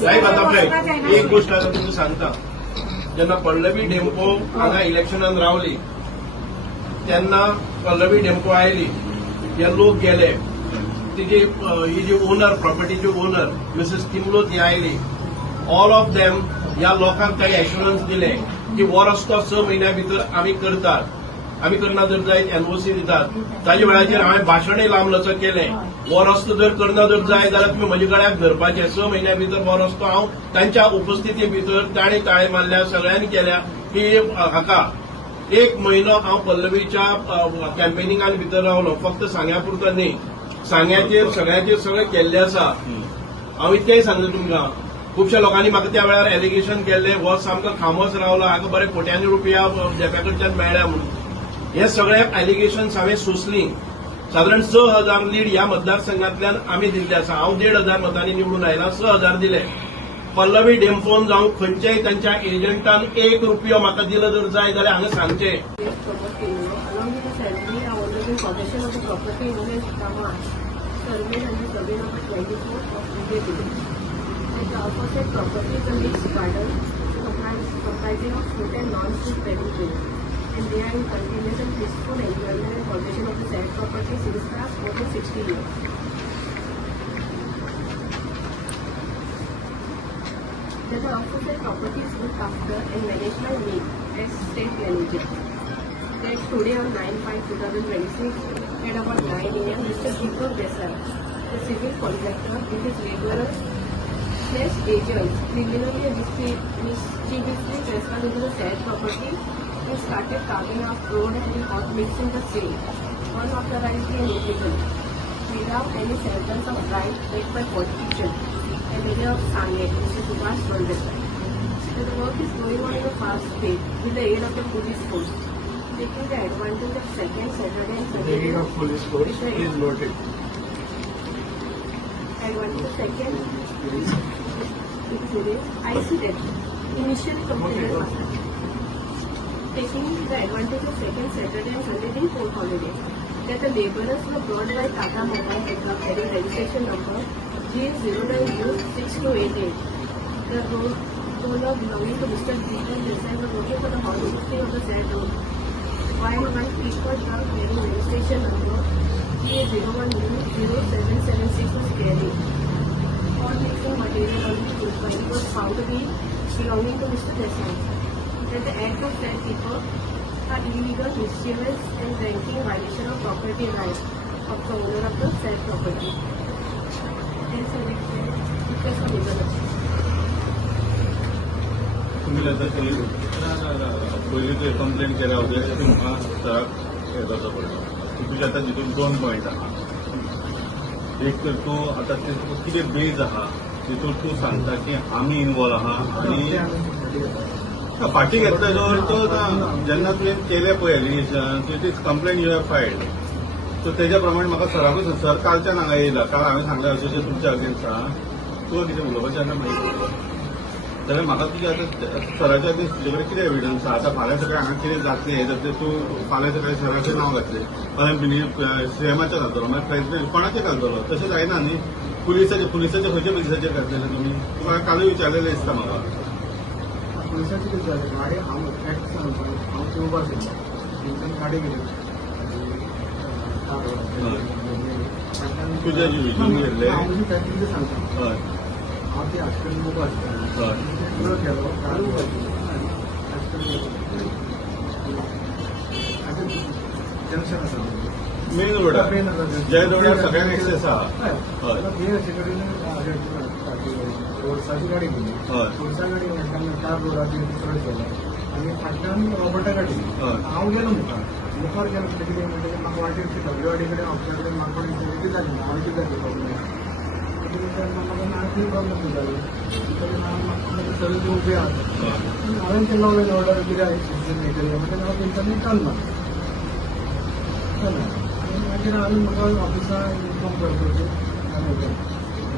साहेब आता पळय एक गोष्ट आता तुमकां सांगता जेन्ना पल्लवी डेंपो हांगा इलेक्शनान रावली तेन्ना पल्लवी डेंपो आयली हे लोक गेले तिची ही जी ओनर प्रॉपर्टीची ओनर मिसेस किमलोत ही आयली ऑल ऑफ देम ह्या लोकांक काही एश्युरन्स दिले की हो रस्तो 6 म्हयन्या भितर आमी करतात आमी करना जर जायत एनओसी दितात ताजे वेळाचेर हांवें भाशणय लांब लचक केलें हो रस्तो जर करना जर जाय जाल्यार तुमी म्हजे गळ्याक धरपाचे 6 म्हयन्या भितर हो रस्तो हांव तांच्या उपस्थिती भितर ताणें ताळे मारल्या सगळ्यांनी केल्या की हाका 1 म्हयनो हांव पल्लवीच्या कॅम्पेनिंगान भितर रावलो फक्त सांग्या पुरतो न्ही सांग्याचेर सगळ्याचेर सगळें केल्लें आसा हांव इतकेंय सांगता तुमकां खुबश्या लोकांनी म्हाका त्या वेळार एलिगेशन केल्लें हो सामको खामोश रावलो हाका बरे कोट्यांनी रुपया जेप्या कडच्यान मेळ्ळ्या म्हणून हे सगळे एलिगेशन्स हांवें सोंसलीं सादारण 6,000 लीड ह्या मतदारसंघांतल्यान आमी दिल्ले आसा हांव 1,500 मतांनी निवडून आयला 6,000 दिले पल्लवी डेंपोन जावं खंयच्याय तांच्या एजंटान 1 रुपयो म्हाका दिलो जर जाय जाल्यार हांगा सांगचें The opposite property is a mixed garden comprising of fruit and non-fruit bearing trees, and they are in continuous and peaceful enjoyment and possession of the said property since past more than 60 years. That the opposite property is looked after and managed by me as state manager. That today on 9/5/2026 at about 9 a.m. Mr. Deepak Desai, the civil contractor with his laborers agents criminally and mischievously trespassed into the said property and started carving out road and hot mixing the same, unauthorizedly and illegally, without any semblance of right made by politician and mayor of Sangye, Mr. Subhash Mandesai. So the work is going on in a fast pace with the aid of the police force, taking the advantage of second, Saturday and Sunday. The aid of police force is noted. Advantage of second. I see that initially complainant taking the advantage of second Saturday and Sunday being court holiday, that the laborers were brought by Tata Mobile pickup carrying registration number G09U6288. The roller belonging to Mr. Deepak Desai was working for the holiday of the said road, while one people truck carrying registration number GA01U0776 was carried. All mixing material on the inquiry was found to be belonging to Mr. Desai. That the act of said people are illegal, mischievous and ranking violation of property rights of the owner of the said property. Hence, I request for legal action. तुम्ही आता पयली तुवें complain केल्या वगैरे म्हाका सराक हें करचो पडटा तुजे आतां तितून 2 पॉयंट आहा एक तर तूं आतां कितें बेज आहा तितून तूं सांगता की आमी इनवॉल्व आहा आनी फाटी घेतल्या जर तो जेन्ना तुवें केलें पळय एलिगेशन तुवें complain you have filed so तेज्या प्रमाणे म्हाका सराकूच सर कालच्यान हांगा येयला काल हांवें सांगलें अशें तुमच्या अगेन्स्ट आहा तुका कितें उलोवपाचें आसा मागीर जाल्यार म्हाका तुज्या आतां सराच्या तुजे कडेन कितें एविडन्स आहा आतां फाल्यां सकाळीं हांगा कितें जातलें जाल्यार तूं फाल्यां सकाळीं सराचें नांव घातलें फाल्यां सीएमाचें घालतलो मागीर प्रेसिडेंट कोणाचें घालतलो तशें जायना न्ही पुलिसाच्या खंयच्या पुलिसाचेर घातलेलें तुमी तुका कालूय विचारलेलें दिसता म्हाका पुलिसाची कितें जालें गाडी हांव फॅक्ट सांगता हांव चोवपाक गेलो तेंच्यान गाडी गेली तुज्या विजून गेल्ले हांव तुजी फॅक्ट कितें सांगता हय हांव ती हास्पिटल मुगो आसता हय केलो गाडी जंक्शन आसा मेन रोडार ज्या रोडार सगळ्यांक एक्सेस आहा हय हे अशे कडेन फोर्साची गाडी गेली हय फोर्सा गाडी वयताना त्या रोडाचेर क्रॉस जालो आनी फाटल्यान रॉबर्टा गाडी हांव गेलो मुखार गेलो कितें म्हणटकीर म्हाका वाटेर सगळे वाटे कडेन ऑफिसा कडेन म्हाका कितें जालें हांव कितें प्रॉब्लेम म्हाका आनी प्रॉब्लेम जालो म्हाका सगळे उबे आसा हांवें ते लॉ एंड ऑर्डर कितें केलें म्हणटकीर हांव तेंच्यांनी काल मारलो आनी मागीर हांवें म्हाका ऑफिसा इन्फॉर्म करपाचें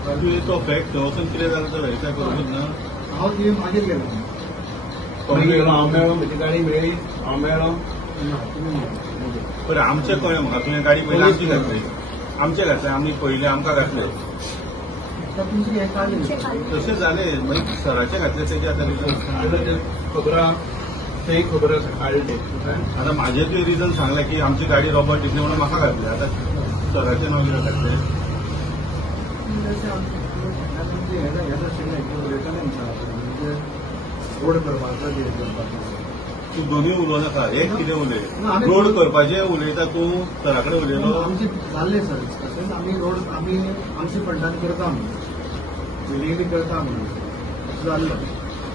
तुवें तो फॅक्ट वचून कितें जालें तो व्हेरीफाय करूंक ना हांव ती मागीर गेलो हांव मेळ्ळो म्हजी गाडी मेळ्ळी हांव मेळ्ळो बरें आमचें कळ्ळें म्हाका तुवें गाडी पयली आमची घातली आमचे घातले आमी पयलीं आमकां घातले तुमची हे काढली तसे झाले मागीर सराचे घातले तेजे आता रिझन खबरां तेही खबर काढले आता माझे तुवें रिझन सांगला की आमची गाडी रॉबर्ट दिसली म्हणून म्हाका घातले आता सराचे नाव कित्याक घातले रोड करपाचो तू दोन्ही उलोव नाका एक कितें उलय रोड करपाचें उलयता तूं सरा कडेन उलयलो आमचे जाल्ले सर डिस्कशन आम्ही रोड आम्ही आमच्या फंडान करता म्हणून बी करता म्हणून असं जाल्लो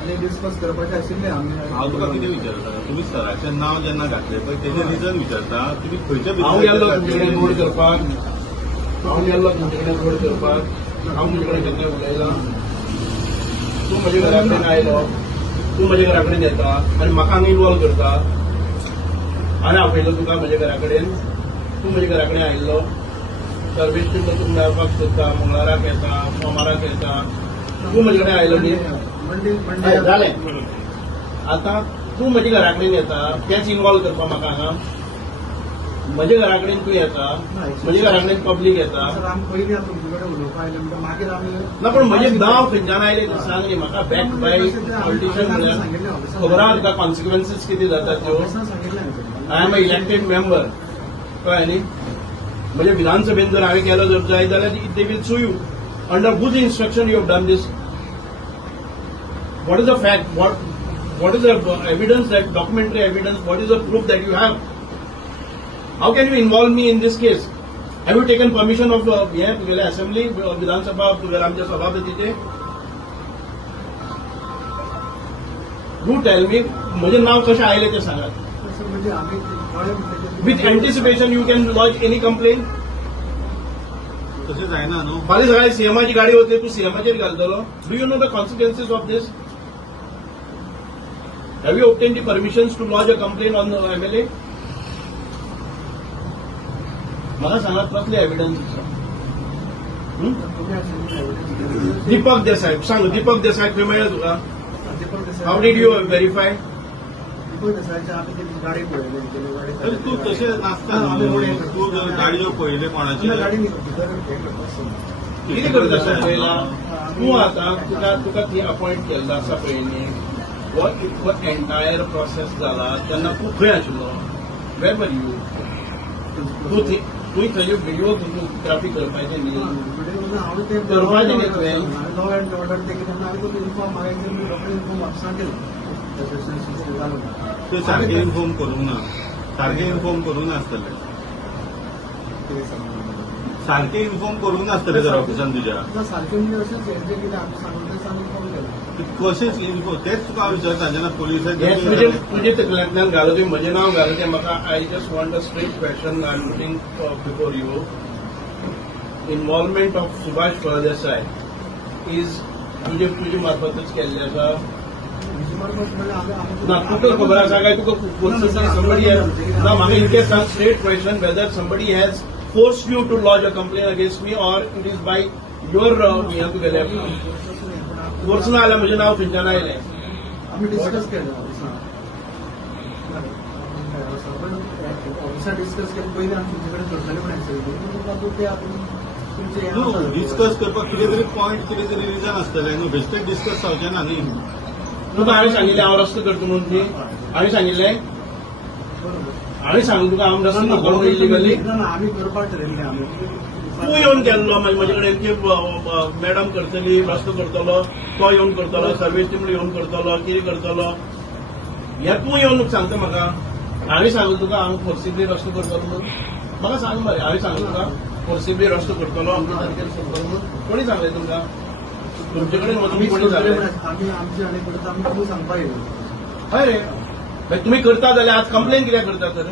आनी डिस्कस करपाचें आशिल्लें आमी हांव तुका कितें विचारता तुमी सराचें नाव जेन्ना घातलें पळय तेजें रिझन विचारता तुमी खंयच्या हांव गेल्लो तुमचे कडेन रोड करपाक हांव गेल्लो तुमचे कडेन रोड करपाक हांव तुमचे कडेन केन्ना उलयलां तूं म्हजे घरा कडेन आयलो तूं म्हजे घरा कडेन येता आनी म्हाका हांगा इनवॉल्व करता हांवें आपयलो तुका म्हजे घरा कडेन तूं म्हजे घरा कडेन आयिल्लो सर्वीस तुमकां तूं मेळपाक सोदता मंगळाराक येता सोमाराक येता तूं म्हजे कडेन आयलो न्ही हय, जालें आतां तूं म्हजे घरा कडेन येता तेंच इनवॉल्व करपा म्हाका हांगा म्हजे घरा कडेन तूं येता म्हजे घरा कडेन पब्लीक येता सर आमी पयलीं आतां तुमचे कडेन उलोवपा आयले म्हणटा मागीर आमी ना पण म्हजे नांव खंयच्यान आयलें तें सांग न्ही म्हाका बॅक बाय पॉलिटिशियन म्हळ्यार खबर आहा तुका कॉन्सिक्वन्सीस कितें जाता त्यो I am a elected member कळ्ळें न्ही म्हणजे विधानसभेन जर हांवें केलो जर जायत जाल्यार they will sue you under whose instruction you have done this what is the fact what is the evidence that documentary evidence what is the proof that you have how can you involve me in this case have you taken permission of हे तुगेले assembly विधानसभा तुगेले आमच्या सभापतीचे you tell me म्हजें नाव कशें आयलें तें सांगात म्हणजे आमी with anticipation you can lodge any complaint तशें जायना न्हू फाल्यां सकाळी सीएमाची गाडी होती तूं सीएमाचेर घालतलो do you know the consequences of this have you obtained the permissions to lodge a complaint on MLA मला सांगा कसले एव्हिडन्स दीपक देसाई सांग दीपक देसाई खंय मेळ्ळें तुका how did you verify Deepak देसाईच्या आमी ती गाडी पळयली अरे तू तशें नासता न्हू तूं जर गाडयो पळयल्यो कोणाची गाडी कितें करता सर पळयला तूं आतां तुका ती अपॉइंट केल्लो आसा पळय न्ही हो इतको एंटायर प्रोसेस जाला तेन्ना तूं खंय आशिल्लो वेर वर यू तूं थंय व्हिडिओ ट्राफीक करपाचें न्ही करपाचें न्ही तुवें लॉ अँड ऑर्डर ते तेन्ना हांवें तुका इन्फॉर्म मागयलें मी रोखडें इन्फॉर्म ऑफिसान केलो ते सारकें इन्फॉर्म करूंक ना सारकें इन्फॉर्म करूंक नासतलें सारकें इन्फॉर्म करूंक नासतलें जर ऑफिसान तुज्या सारकें म्हणजे अशेंच हें कितें आमी सांगून तें सांगून इन्फॉर्म केलें कशेंच इन्फॉर्म तेच तुका हांव विचारता जेन्ना पुलिसांनी तुझे तकल्यांतल्यान घालो तुवें म्हजें नांव घालो तें म्हाका I just want a straight question I am putting before you involvement of Subhash Phaldesai is तुजे मार्फतच केल्लें आसा ना तुका खबर आसा काय तुका somebody ना म्हाका इतकें सांग straight question whether somebody has forced you to lodge a complaint against me or it is by your हें तुगेलें फोर्स ना जाल्यार म्हजें नांव खंयच्यान आयलें आमी डिस्कस केलें ऑफिसान डिस्कस केलें पयलीं आमी तुमचे कडेन करतले म्हण एक्चुअली ते न्हू डिस्कस करपाक कितें तरी पॉयंट कितें तरी रिजन आसतलें न्हू बेश्टेच डिस्कस जावचें ना न्ही तुका हांवें सांगिल्लें हांव रस्तो करता म्हणून ती हांवें सांगिल्लें हांवें सांगलें तुका हांव रस्तो करता म्हणून इलिगली आमी करपाक ठरयल्लें आमी तूं येवन केल्लो म्हजे कडेन की मॅडम करतली रस्तो करतलो तो येवन करतलो सर्वीस टीम येवन करतलो कितें करतलो हें तूं येवन सांगता म्हाका हांवें सांगलें तुका हांव फोर्सिबली रस्तो करतलो म्हणून म्हाका सांग मरे हांवें सांगलें तुका फोर्सिबली रस्तो करतलो अमके तारखेर करतलो म्हणून कोणी सांगलें तुमकां तुमचे कडेन वचून कोणी सांगलें आमी आमचे आनी करता आमी खूब सांगपाक येयलो हय रे तुमी करता जाल्यार आज कंप्लेन कित्याक करता तर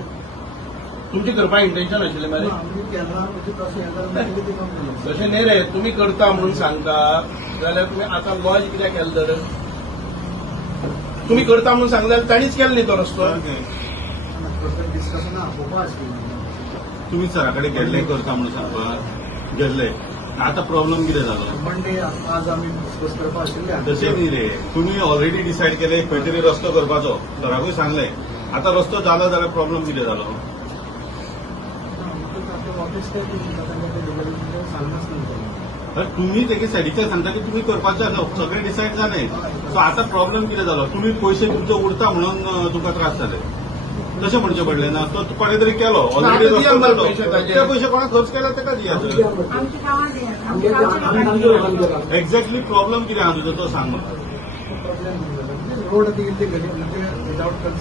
तुमची करपाक इंटेन्शन आशिल्लें मरे आमी केन्ना म्हणजे तशें हें जालें कितें कंप्लेन तशें न्ही रे तुमी करता म्हणून सांगता जाल्यार तुमी आतां लॉज कित्याक केलो तर तुमी करता म्हणून सांगल्यार ताणीच केलो न्ही तो रस्तो डिस्कशन आपोवपा आशिल्लें तुमी सरा कडेन गेल्ले करता म्हणून सांगपाक गेल्ले आतां प्रॉब्लेम कितें जालो मंडे आज आमी डिस्कस करपा आशिल्ले तशें न्ही रे तुमी ऑलरेडी डिसायड केले खंय तरी रस्तो करपाचो सराकूय सांगलें आतां रस्तो जालो जाल्यार प्रॉब्लेम कितें जालो ऑफिस काय सांगनासतना तुम्ही तेगे सायडीच्यान सांगता की तुम्ही करपाचें आसा सगळें डिसायड जालें सो आतां प्रॉब्लेम कितें जालो तुम्ही पयशे तुमचे उरता म्हणून तुका त्रास जाले तशें म्हणचें पडलें ना तो कोणें तरी केलो ऑलरेडी आता दिया मरे पयशे ताजे. ते पयशे कोणाक खर्च केला तेका दिया आमच्या गावात एक्झॅक्टली प्रॉब्लेम कितें आहा तुजो तो सांग म्हाका रोड ते म्हणजे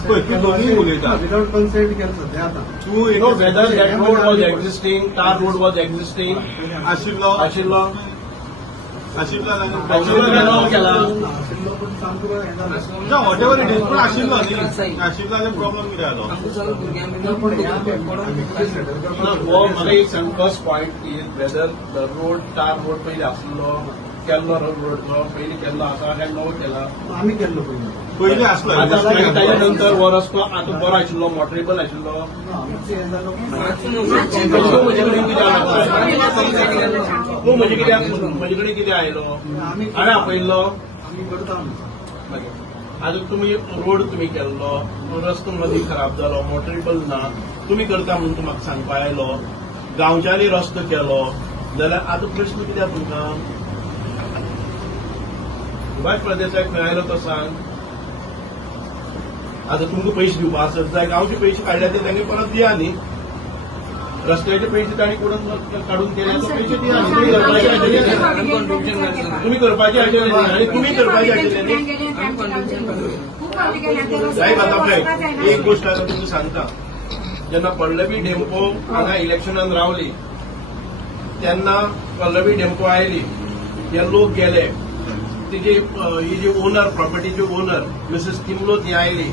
पळय, तू दोन्ही उलयता. विदाउट कन्सेंट केलं सध्या आता तू You know, whether that road was existing, tar road was existing, आशिल्लो आशिल्लो, आशिल्लो आशिल्लो केलो केला. आशिल्लो पण सांगतो येणार वॉट एव्हर इट इज पण आशिल्लो न्ही आशिल्लो जाल्यार प्रॉब्लेम कितें जालो पण या No, वो म्हाका एक सांग first point is whether the road टार रोड पयलीं आसलो केल्लो रोड तो पयलीं केल्लो आसा काय नवो केला. आम्ही केलं पहिलं पयलीं आसलो आतां मागीर ताच्या नंतर वो रस्तो आतां बरो आशिल्लो मोटरेबल आशिल्लो. आमचे हे झालं तूं म्हजे कडेन कितें आयलो तूं म्हजे कितें आयलो आम्ही हांवें आपयल्लो. आम्ही करता आम्ही आतां तुमी रोड तुमी केल्लो रस्तो मदीं खराब जालो मोटरेबल ना तुमी करता म्हणून तूं म्हाका सांगपा आयलो गांवच्यांनी रस्तो केलो जाल्यार आतां प्रश्न कित्याक तुमकां सुभाष प्रदेशाक मेळ्ळो तो सांग. आतां तुमकां पयशे दिवपा आसत जाय गांवचे पयशे काडले ते तांणी परत दिया न्ही रस्त्याचे पयशे तांणी काडून केले तो पयशे दिया न्ही तुमी करपाचे आशिल्ले आनी तुमी करपाचे आशिल्ले न्ही. साहेब आतां पळय एक गोष्ट आतां तुमकां सांगता जेन्ना पल्लवी डेम्पो हांगा इलेक्शनान रावली तेन्ना पल्लवी डेम्पो आयली हे लोक गेले तिचे ही जी ओनर प्रॉपर्टीची ओनर मिसेस किमलोत ही आयली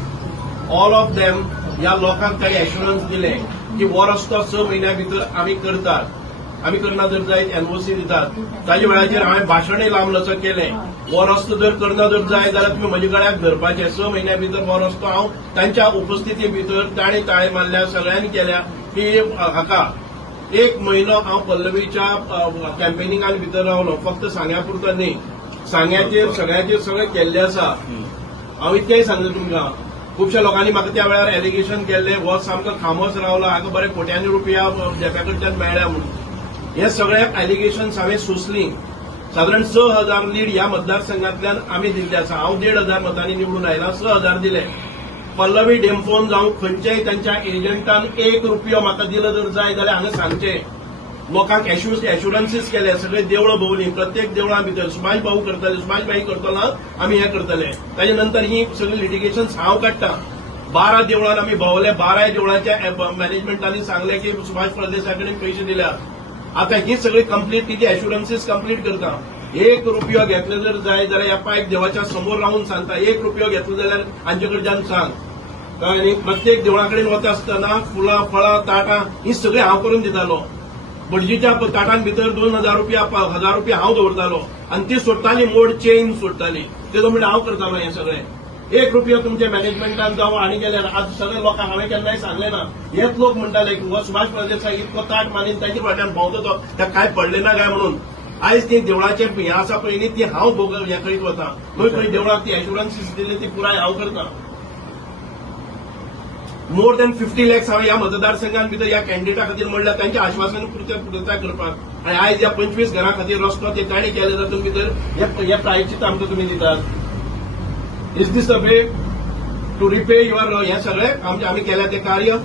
ऑल ऑफ देम ह्या लोकांक काही एश्युरन्स दिले की हो रस्तो 6 म्हयन्या भितर आमी करतात आमी करना जर जायत एनओसी दितात. ताच्या वेळाचेर हांवें भाशणय लांब लचक केलें हो रस्तो जर करना जर जाय जाल्यार तुमी म्हजे गळ्याक धरपाचे 6 म्हयन्या भितर हो रस्तो हांव तांच्या उपस्थिती भितर ताणें ताळे मारल्या सगळ्यांनी केल्या की हाका 1 म्हयनो हांव पल्लवीच्या कॅम्पेनिंगान भितर रावलो फक्त सांग्या पुरतो न्ही सांग्याचेर सगळ्याचेर सगळें केल्लें आसा. हांव इतकेंय सांगता तुमकां खुबश्या लोकांनी म्हाका त्या वेळार एलिगेशन केल्लें हो सामको खामोश रावलो हाका बरे कोट्यांनी रुपया जेप्या कडच्यान मेळ्ळ्या म्हणून हे सगळे एलिगेशन्स हांवें सोंसलीं. सादारण 6,000 लीड ह्या मतदारसंघांतल्यान आमी दिल्ले आसा. हांव 1,500 मतांनी निवडून आयला 6,000 दिले. पल्लवी डेम्पोन जावं खंयच्याय तांच्या एजंटान 1 रुपयो म्हाका दिलो जर जाय जाल्यार हांगा सांगचें. लोकांक एश्युरन्सीस केले सगळे देवळां भोंवली प्रत्येक देवळां भितर सुभाष भाऊ करतले सुभाष भाई करतलो आमी हें करतले. ताजे नंतर ही सगळी लिटिगेशन्स हांव काडटा. 12 देवळांत आमी भोंवले 12 देवळांच्या मॅनेजमेंटांनी सांगले की सुभाष प्रदेशा कडेन पयशे दिल्यात. आतां ही सगळी कंप्लीट तिची एश्युरन्सीस कंप्लीट करता. 1 रुपयो घेतले जर जाय जाल्यार ह्या पायक देवाच्या समोर रावून सांगता 1 रुपयो घेतलो जाल्यार हांचे कडच्यान सांग. कळ्ळें न्ही. प्रत्येक देवळा कडेन वता आसतना फुलां फळां ताटां ही सगळी हांव करून दितालो. भटजीच्या ताटां भितर 2,000 रुपया 1,000 रुपया हांव दवरतालो आनी ती सोडटाली मोड चेन सोडटाली तेजो म्हणजे हांव करतालो हें सगळें. 1 रुपयो तुमच्या मॅनेजमेंटान जावं आनी गेल्यार आज सगळे लोकांक हांवें केन्नाय सांगलें ना. हेच लोक म्हणटाले की हो सुभाष प्रदेशाक इतको ताट मारीन ताचे फाटल्यान भोंवता तो ताका काय पडलें ना काय म्हणून. आयज ती देवळाचे हें आसा पळय न्ही ती हांव हें करीत वता. खंय खंय देवळाक ती एश्युरन्सीस दिली ती पुराय हांव करता. मोर दॅन 50 लॅक्स हांवें ह्या मतदारसंघान भितर ह्या कॅन्डिडेटा खातीर म्हणल्यार तांच्या आश्वासन पुर्तता करपाक आनी आयज ह्या 25 घरां खातीर रस्तो ते ताणें केले जातून भितर हे प्रायश्चित्त आमकां तुमी दितात. Is this the way to repay your हें सगळें आमी केल्या तें कार्य.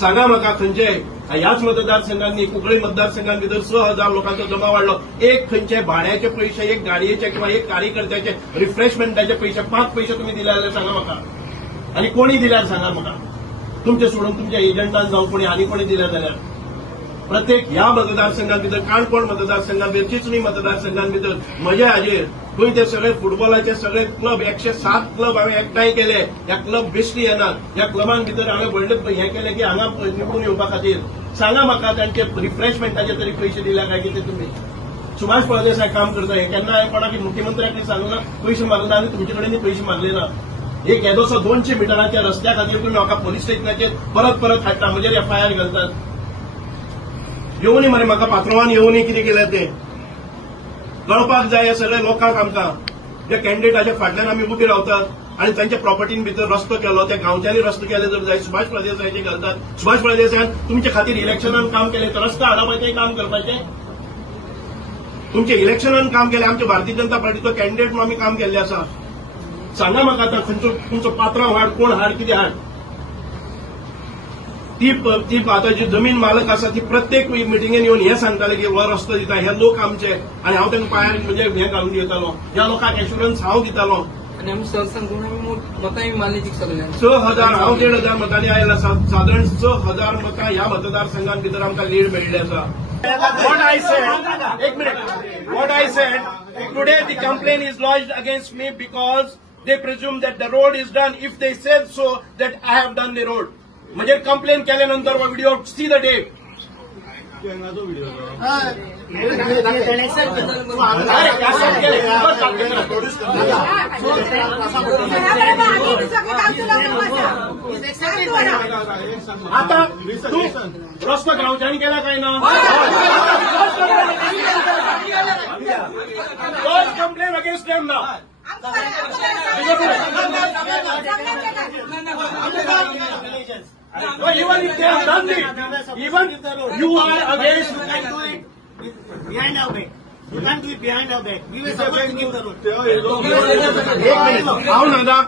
सांगा म्हाका खंयचेय ह्याच मतदारसंघांनी कुंकळी मतदारसंघान भितर 6,000 लोकांचो जमा वाडलो. एक खंयचे भाड्याचे पयशे एक गाडयेचे किंवा एक कार्यकर्त्याचे रिफ्रेशमेंटाचे पयशे 5 पयशे तुमी दिले जाल्यार सांगा म्हाका. आनी कोणी दिल्यार सांगा म्हाका. तुमचे सोडून तुमच्या एजंटान जावं कोणी आनी कोणी दिल्या जाल्यार प्रत्येक ह्या मतदारसंघात भितर काणकोण मतदारसंघात भितर चिंचणी मतदारसंघात भितर म्हजे हाजेर खंय ते सगळे फुटबॉलाचे सगळे क्लब 107 क्लब हांवें एकठांय केले. ह्या क्लब बेश्टी येनात. ह्या क्लबान भितर हांवें व्हडले हें केलें की हांगा निवडून येवपा खातीर सांगा म्हाका तांचे रिफ्रेशमेंटाचे तरी पयशे दिल्या काय कितें तुमी. सुभाष प्रदेशाक काम करता हें केन्ना हांवें कोणाक मुख्यमंत्र्याक सांगूना पयशे मागना आनी तुमचे कडेन पयशे मागले ना. एक येदोसो 200 मिटराच्या रस्त्या खातीर तुमी म्हाका पोलीस स्टेशनाचेर परत हाडटा म्हजेर FIR घालतात. येवनी मरे म्हाका पात्रोवान येवनी कितें केलें तें कळपाक जाय. हे सगळे लोकांक आमकां जे कॅन्डिडेटाच्या फाटल्यान आमी उबी रावतात आनी तांच्या प्रॉपर्टीन भितर रस्तो केलो त्या गांवच्यांनी रस्तो केले जर जाय सुभाष प्रदेशाचे घालतात. सुभाष प्रदेशान तुमचे खातीर इलेक्शनान काम केलें तर रस्तो हाडपाचें काम करपाचें. तुमचे इलेक्शनान काम केलें, आमच्या भारतीय जनता पार्टीचो कॅन्डिडेट म्हणून आमी काम केल्लें आसा. सांगा म्हाका आतां तुमचो पात्रांव हाड, कोण हाड, कितें हाड. ती आता जी जमीन मालक आसा ती प्रत्येक मिटिंगेन येवन हे सांगताले की हो रस्तो दिता, हे लोक आमचे, आणि हांव तांकां पांयार म्हणजे हे घालून दितालो, ह्या लोकांक एश्युरन्स हांव दितालो. आणि आम्ही सहज सांगून आम्ही मतांय मारली सगळ्यांना. 6,000 हांव 1,500 मतांनी आयला. साधारण 6,000 मतां ह्या मतदारसंघात भितर आमकां लीड मेळिल्ली आसा. What I said, एक minute. What I said, today the complaint is lodged against me because they presume that the road is done. If they said so, that I have done the road. म्हणजे complaint केल्यानंतर video सी द डे. केन्नाचो video आता तू रस्तो गावच्यानी केला काय ना. कंप्लेन अगेन्स्ट देम ना. Even if they have done it, even you are against. Behind our back. You can't do it behind our back. We were supposed to give the road. How Nada?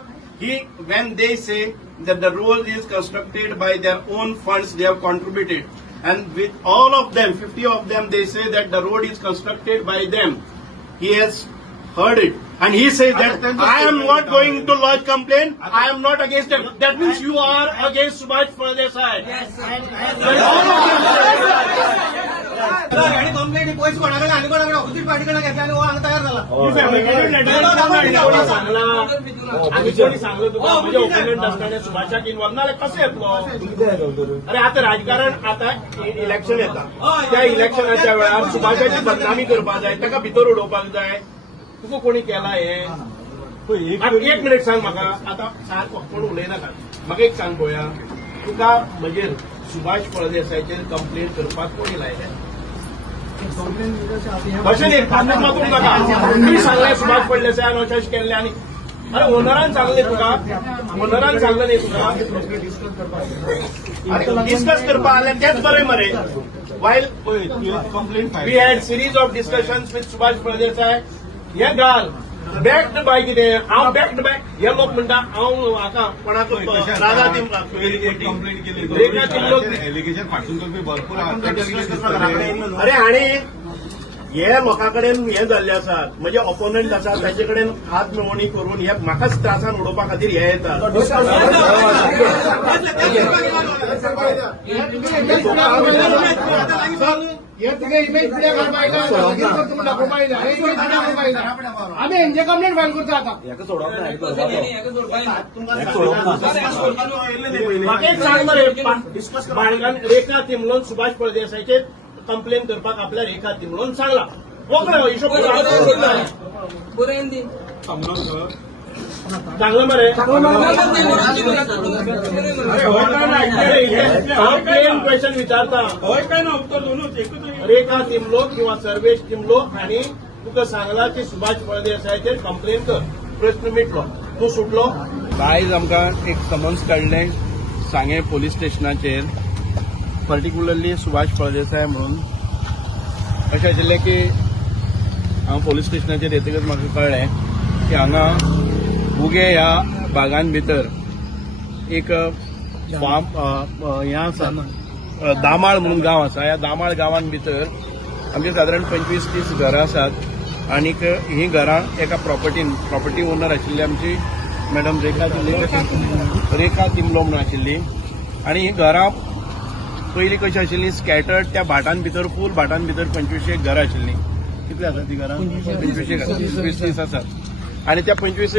When they say that the road is constructed by their own funds, they have contributed, and with all of them, 50 of them, they say that the road is constructed by them. He has heard it, and he says that I am not going to lodge complaint. I am not against them. That means you are against Subhash Pardesai. आणि complaint पैसे कोणाकडे आणि कोणाकडे opposite पार्टीकडे घेतला आणि अंग तयार झाला. कोणी सांगलं तुका म्हणजे ओपिनियन असताना सुभाषाक इन्व्हॉल्व नाल्यार कशें येतलो. अरे आता राजकारण, आता इलेक्शन येता, त्या इलेक्शनाच्या वेळार सुभाषाची बदनामी करपाक जाय, ताका भितर उडोवपाक जाय. तुका कोणी केला हे. एक मिनिट सांग म्हाका. आता सारको कोण उलयनाका. म्हाका एक सांग पळोवया, तुका म्हणजे सुभाष फळदेसायचेर कंप्लेन करपाक कोणी लायल्या. अशें न्ही, फाटल्यान मागूंक नाका. मी सांगलें सुभाष फळदेसायान अशें केल्लें, आनी अरे ओनरान सांगलें तुका, ओनरान सांगलें न्ही तुका. डिस्कस करपाक आसलें तेंच बरें मरे. While we had series of discussions with Subhash Phaldesai. हे घाल बॅक्ड बाय कितें, हांव बॅक्ड बाय हे लोक म्हणटा हांव हाका कोणाक राधा कंप्लेंट केली. रेखा तिमलो एलिगेशन फाटून करपी भरपूर अरे आणि हे लोकां कडेन हे जाल्ले आसात, म्हणजे ऑपोनंट आसा ताचे कडेन हात मिळवणी करून हे म्हाकाच त्रासान उडोवपा खातीर हे येतात. आम्ही एनजे कंप्लेंट फायल करतो आता. म्हाका एक सांग मरे, बाळगान रेखा तिमलोन सुभाष फळदेसायचे कंप्लेन करपाक आपल्या रेखा तिमलोन सांगला. ओके हिशोब बरं हिंदी चांगलं मरे. हांव प्लेन क्वेश्चन विचारता. रेखा तिमलो किंवा सर्वेश तिमलो आणि तुका सांगला की सुभाष फळदेसायचेर कंप्लेन कर. प्रश्न मिटलो, तूं सुटलो. आयज आमकां एक समन्स काडलें सांगे पोलीस स्टेशनाचेर, पर्टिक्युलरली सुभाष फळदेसाय म्हणून. अशें आशिल्लें की हांव पोलीस स्टेशनाचेर येतकच म्हाका कळ्ळें की हांगा उगे ह्या भागान भितर एक फार्म हें आसा, दामाळ म्हणून गांव आसा. ह्या दामाळ गांवान भितर आमचे सादारण 25-30 घरां आसात, आनीक ही घरां एका प्रॉपर्टी ओनर आशिल्ली आमची मॅडम रेखा तिमलो म्हणून आशिल्ली. आणि ही घरां पयलीं कशी आशिल्ली, स्कॅटर्ड त्या भाटान भितर, फूल भाटान भितर 25 घरां आशिल्लीं. कितली आसात ती घरां? 25-30 आसात. आणि त्या 25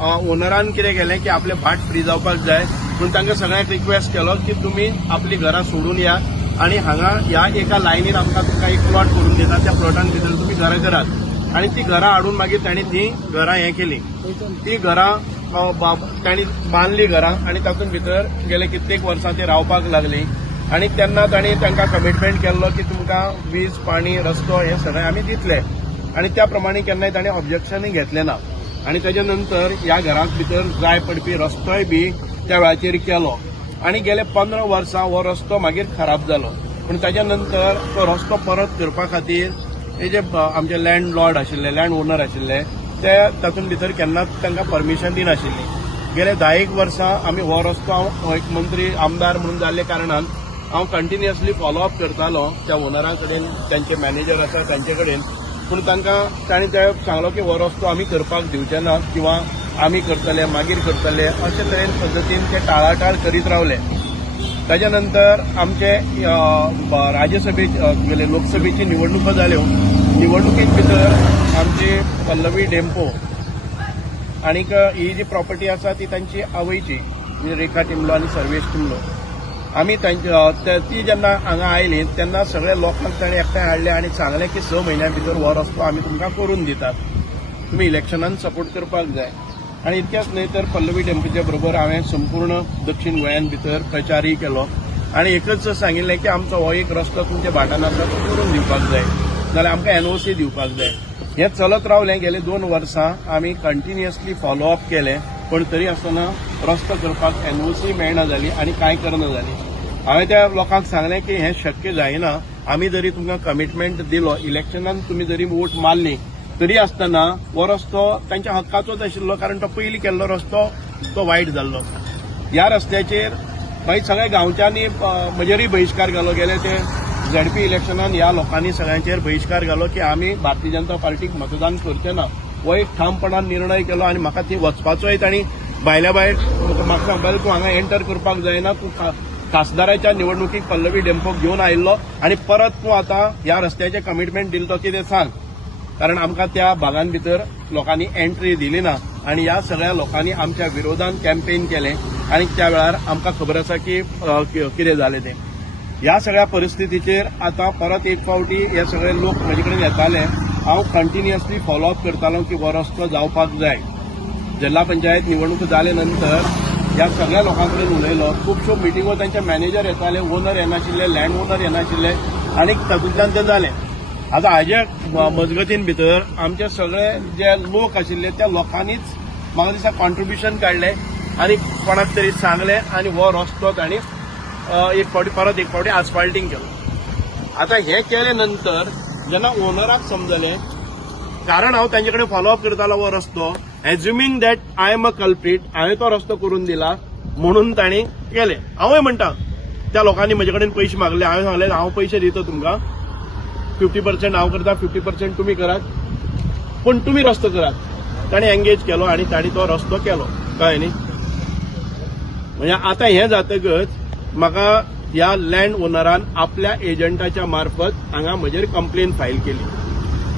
ओनरान कितें केलें की आपले भाट फ्री जावपाक जाय म्हणून तांकां सगळ्यांक रिक्वेस्ट केलो की तुमी आपली घरां सोडून या आणि हांगा ह्या एका लायनीन आमकां तुमकां एक प्लॉट करून दिता, त्या प्लॉटान भितर तुमी घरां करात. आणि ती घरां हाडून मागीर तांणी ती घरां हें केली. ती घरां तांणी बांदली घरां आणि तातूंत भितर गेले कित्येक वर्सां ती रावपाक लागली. आणि तेन्ना तांणी तांकां कमिटमेंट केल्लो की तुमकां वीज, पाणी, रस्तो हे सगळें आमी दितले. आणि त्या प्रमाणे केन्नाय ताणें ऑब्जेक्शनूय घेतलें ना. आणि तेजे नंतर ह्या घरांत भितर जाय पडपी रस्तोय बी त्या वेळाचेर केलो. आणि गेले 15 वर्सां हो रस्तो मागीर खराब जालो. पूण ताच्या नंतर तो रस्तो परत करपा खातीर हे जे आमचे लँड लॉर्ड आशिल्ले लँड ओनर आशिल्ले ते तातूंत भितर केन्नाच तांकां परमिशन दिनाशिल्ली. गेले 10 वर्सां आमी हो रस्तो हांव एक मंत्री आमदार म्हणून जाल्ले कारणान हांव कंटिन्युअसली फॉलोअप करतालो त्या ओनरां कडेन, तांचे मॅनेजर आसा तांचे कडेन, पूण तांणी ते सांगलो की हो रस्तो आमी करपाक दिवचे ना किंवा आमी करतले मागीर करतले अशे तरेन पद्दतीन ते टाळाटाळ करीत रावले. ताच्या नंतर आमचे राज्यसभेची लोकसभेची निवडणुको जाल्यो. निवडणुकेक भितर आमची पल्लवी डेम्पो आनीक ही जी प्रॉपर्टी आसा ती तांची आवयची, रेखा टिमलो आनी सर्वेश टिमलो. आमी ती जेन्ना हांगा आयली तेन्ना सगळ्या लोकांक ताणें एकठांय हाडले आनी सांगलें की 6 म्हयन्यां भितर हो रस्तो आमी तुमकां करून दितात, तुमी इलेक्शनान सपोर्ट करपाक जाय. आनी इतकेंच न्हय तर पल्लवी डेम्पोचे बरोबर हांवें संपूर्ण दक्षिण गोंयान भितर प्रचारय केलो आनी एकच सांगिल्लें की आमचो हो एक रस्तो तुमच्या भाटान आसा तो करून दिवपाक जाय, नाल्यार आमकां एनओसी दिवपाक जाय. हें चलत रावलें. गेले 2 वर्सां आमी कंटिन्युअसली फॉलोअप केलें, पण तरी आसतना रस्तो करपाक एनओसी मेळना जाली आनी कांय करना जाली. हांवें त्या लोकांक सांगलें की हें शक्य जायना. आमी जरी तुमकां कमिटमेंट दिलो, इलेक्शनान तुमी जरी वोट मारली तरी आसतना हो रस्तो तांच्या हक्काचोच आशिल्लो, कारण तो पयलीं केल्लो रस्तो तो वायट जाल्लो. ह्या रस्त्याचेर मागीर सगळ्या गांवच्यांनी म्हजेरय बहिष्कार घालो. गेले ते झेडपी इलेक्शनान ह्या लोकांनी सगळ्यांचेर बहिष्कार घालो की आमी भारतीय जनता पार्टीक मतदान करचे ना. हो एक ठामपणान निर्णय केलो आनी म्हाका थंय वचपाचोय तांणी भायल्या भायर म्हाका सांगताले तूं हांगा एंटर करपाक जायना, तूं खासदाराच्या निवडणुकीक पल्लवी डेम्पोक घेवन आयिल्लो आनी परत तूं आतां ह्या रस्त्याचें कमिटमेंट दिलो तो कितें सांग, कारण आमकां त्या भागां भितर लोकांनी एंट्री दिली ना. आनी ह्या सगळ्या लोकांनी आमच्या विरोधान कॅम्पेन केलें आनी त्या वेळार आमकां खबर आसा की कितें जालें तें. ह्या सगळ्या परिस्थितीचेर आतां परत एक फावटी हे सगळे लोक म्हजे कडेन येताले. हांव कंटिन्युअसली फॉलोअप करतालो की हो रस्तो जावपाक जाय. जिल्हा पंचायत निवडणूक जाले नंतर ह्या सगळ्या लोकां कडेन उलयलो. खुबश्यो मिटिंगो तांचे मॅनेजर येताले, ओनर येनाशिल्ले, लँड ओनर येनाशिल्ले आनी तातूंतल्यान तें जालें. आतां हाजे मजगतीन भितर आमचे सगळे जे लोक आशिल्ले त्या लोकांनीच म्हाका दिसता कॉन्ट्रिब्युशन काडलें आनी कोणाक तरी सांगलें आनी हो रस्तो तांणी परत एक फावटी आस्फाल्टींग केलो. आतां हें केले नंतर जेन्ना ओनराक समजलें, कारण हांव तांचे कडेन फॉलोअप करतालो हो रस्तो, एज्युमिंग दॅट आय एम अ कल्प्रीट, हांवें तो रस्तो करून दिला म्हणून तांणी केलें. हांवूय म्हणटा त्या लोकांनी म्हजे कडेन पयशे मागले, हांवें सांगलें हांव पयशे दिता तुमकां, 50% हांव करता, 50% तुमी करात, पूण तुमी रस्तो करात. ताणें एंगेज केलो आनी तांणी तो रस्तो केलो, कळ्ळें न्ही. म्हणजे आतां हें जातकच म्हाका ह्या लँड ओनरान आपल्या एजंटाच्या मार्फत हांगा म्हजेर कंप्लेन फायल केली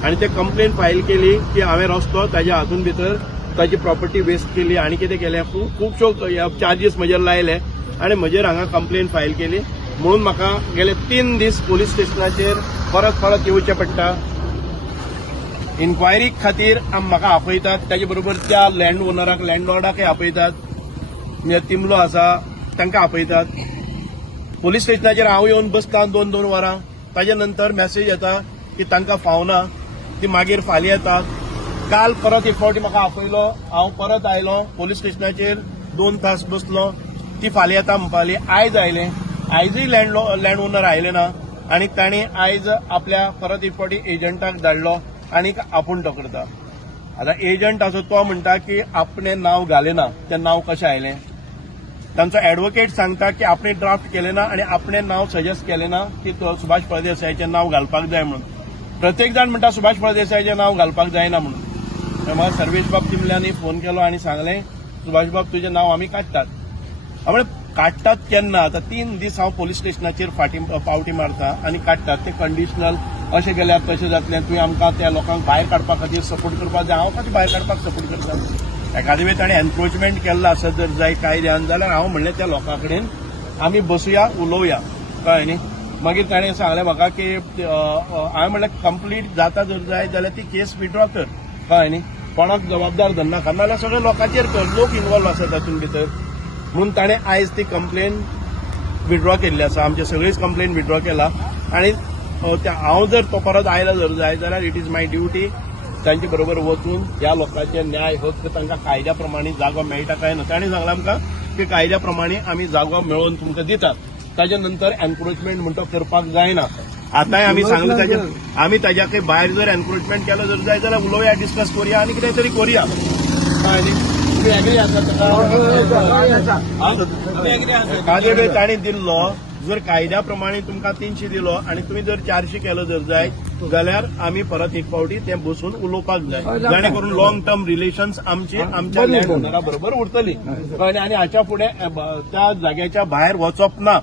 आनी ते कंप्लेन फायल केली की हांवें रस्तो ताज्या हातून भितर ताची प्रॉपर्टी वेस्ट केली आनी कितें केलें, खुबश्यो चार्जीस म्हजेर लायले आनी म्हजेर हांगा कंप्लेन फायल केली. म्हणून म्हाका गेले 3 दीस पोलीस स्टेशनाचेर परत येवचें पडटा. इन्क्वायरी खातीर म्हाका आपयतात, ताचे बरोबर त्या लँड ओनराक लँडलॉर्डाकय आपयतात, तिमलो आसा तांकां आपयतात. पोलीस स्टेशनाचेर हांव येवन बसतां 2-2 वरां. ताजे नंतर मॅसेज येता की तांकां फावना, ती मागीर फाल्यां येतात. काल परत एक फावटी म्हाका आपयलो, हांव परत आयलो पोलीस स्टेशनाचेर 2 तास बसलो, ती फाल्यां येता म्हणपाली. आयज आयलें, आयजूय लँड ओनर आयले ना आनी तांणी आयज आपल्या परत एक फावटी एजंटाक धाडलो आनी आपूण तो करता. आतां एजंट आसा तो म्हणटा की आपणें नांव घालेना, तें नांव कशें आयलें. तांचो एडवोकेट सांगता की आपणें ड्राफ्ट केलें ना आनी आपणें नांव सजेस्ट केलें ना की सुभाष फळदेसायाचें नांव घालपाक जाय म्हणून. प्रत्येक जाण म्हणटा सुभाष फळदेसायाचें नांव घालपाक जायना म्हणून. म्हाका सर्वेश बाब तिमल्यांनी फोन केलो आनी सांगलें सुभाष बाब तुजें नांव आमी काडटात. हांवें काडटात केन्ना, आतां 3 दीस हांव पोलीस स्टेशनाचेर पावटी मारता आनी काडटात. ते कंडिशनल अशें गेल्यार तशें जातलें, तुवें आमकां त्या लोकांक भायर काडपा खातीर सपोर्ट करपाक जाय. हांव कशें भायर काडपाक सपोर्ट करता. एखादे वेळ ताणें एन्क्रोचमेंट केल्लो आसत जर जाय कायद्यान जाल्यार हांव म्हणलें त्या लोकां कडेन आमी बसुया, उलोवया, कळ्ळें न्ही. मागीर ताणें सांगलें म्हाका की हांवें म्हणलें कंप्लीट जाता जर जाय जाल्यार ती केस विड्रॉ कर, कळ्ळें न्ही. कोणाक जबाबदार धरनाका, नाल्यार सगळे लोकांचेर कर, लोक इन्वॉल्व आसात तातूंत भितर. म्हणून ताणें आयज ती कंप्लेन विड्रॉ केल्ली आसा. आमची सगळीच कंप्लेन विड्रॉ केला आनी हांव जर तो परत आयलो जर जाय जाल्यार इट इज माय ड्युटी तांचे बरोबर वचून ह्या लोकांचे न्याय हक्क तांकां कायद्या प्रमाणे जागो मेळटा काय ना. ताणें सांगलां आमकां की कायद्या प्रमाणे आमी जागो मेळोवन तुमकां दितात. ताजे नंतर एन्क्रोचमेंट म्हणटा करपाक जायना. आतांय आमी सांगले आमी ताज्या काही भायर जर एन्क्रोचमेंट केलो जर जाय जाल्यार उलोवया डिस्कस करुया आनी कितें तरी करुया कळ्ळें न्ही तुमी एग्री आसा काजळे ताणी दिल्लो जर कायद्या प्रमाणे तुमकां 300 दिलो आनी तुमी जर 400 केलो जर जाय जाल्यार आमी परत एक फावटी तें बसून उलोवपाक जाय जेणे करून लॉंग टर्म रिलेशन्स आमची आमच्या लँड ओनरा बरोबर उरतली कळ्ळें आनी हाच्या फुडें त्या जाग्याच्या भायर वचप ना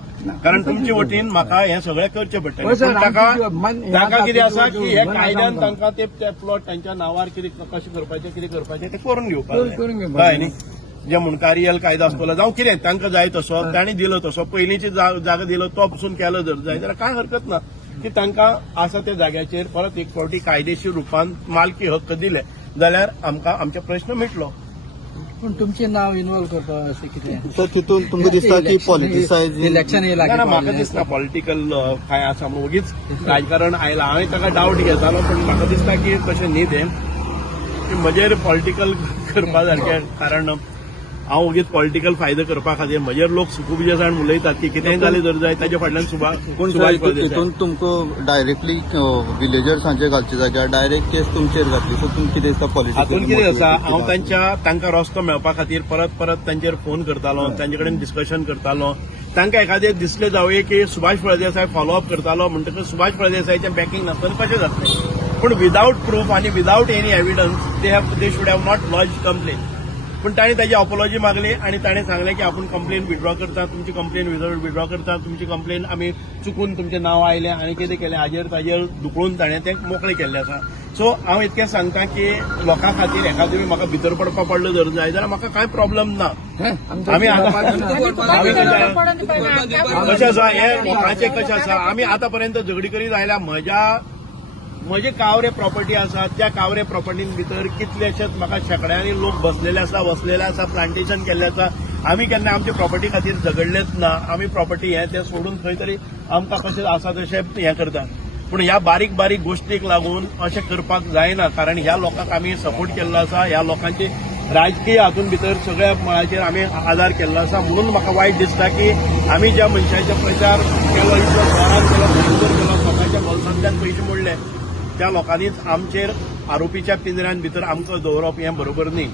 कारण तुमचे वतीन म्हाका हें सगळें करचें पडटलें पूण ताका कितें आसा की हे कायद्यान तांकां ते प्लॉट तांच्या नांवार कितें कशें करपाचें तें करून घेवपाक जाय कळ्ळें न्ही जे मुनकारियल कायदो आसतलो जावं कितें तांकां जाय तसो तांणी दिलो तसो पयलींची जागा दिलो तो पसून केलो जर जाय जाल्यार कांय हरकत ना की तांकां आसा त्या जाग्याचेर परत एक फावटी कायदेशीर रुपान मालकी हक्क दिले जाल्यार आमकां आमचे प्रश्न मिटलो पण तुमचे नाव इन्वॉल्व करता अशें कितें सर तितून तुमकां दिसता की पॉलिटिसायज इलेक्शन हे ना म्हाका दिसता पॉलिटिकल काय आसा म्हणून उगीच राजकारण आयलां हांवें ताका डावट घेतालो पण म्हाका दिसता की तशें न्ही तें की म्हजेर पॉलिटिकल करपा सारकें कारण हांव उगीच पॉलिटिकल फायदो करपा खातीर म्हजेर लोक सुखुबिजेसाण उलयतात की कितेंय जालें जर जाय ताच्या फाटल्यान पूण सर तितून तुमकां डायरेक्टली विलेजर्सांचेर घालचे जाग्यार डायरेक्ट केस तुमचेर घातली सो तुमकां कितें दिसता हातून कितें आसा हांव पॉलिटिकल तांकां रस्तो मेळपा खातीर परत तांचेर फोन करतालो तांचे कडेन डिस्कशन करतालो तांकां एखादें दिसलें जावं की सुभाष फळदेसाय फॉलोअप करतालो म्हणटकच सुभाष फळदेसायचें बॅकिंग नासतना कशें जातलें पूण विदावट प्रूफ आनी without any evidence they should have not lodge complaint पण ताणी ताची अपॉलॉजी मागली आणि ताणें सांगलें की आपूण कंप्लेन विड्रॉ करता तुमची कंप्लेन विड्रॉ करता तुमची कंप्लेन आमी चुकून तुमचें नांव आयलें आनी कितें केलें ताजेर दुखळून ताणें तें मोकळें केल्लें आसा सो हांव इतकें सांगता की लोकां खातीर एखादें म्हाका भितर पडपा पडलो जर जाय जाल्यार म्हाका कांय प्रॉब्लेम ना आमी कशें आसा हें लोकांचें कशें आसा आमी आतां पर्यंत झगडी करीत आयल्या म्हजे कावरे प्रॉपर्टी आसा त्या कावरे प्रॉपर्टीन भितर कितलेशेच म्हाका शेकड्यांनी लोक बसलेले आसा प्लांटेशन केल्लें आसा आमी केन्ना आमचे प्रॉपर्टी खातीर झगडलेच ना आमी प्रॉपर्टी हें तें सोडून खंय तरी आमकां कशें आसा तशें हें करता पूण ह्या बारीक बारीक गोश्टीक लागून अशें करपाक जायना कारण ह्या लोकांक आमी सपोर्ट केल्लो आसा ह्या लोकांची राजकीय हातून भितर सगळ्या मळाचेर आमी आदार केल्लो आसा म्हणून म्हाका वायट दिसता की आमी ज्या मनशाचो प्रचार केलो इतलो जोरान केलो स्वताच्या बोल्सांतल्यान पयशे मोडले त्या लोकांनीच आमचेर आरोपीच्या पिंजऱ्यान भितर आमकां दवरप हें बरोबर न्ही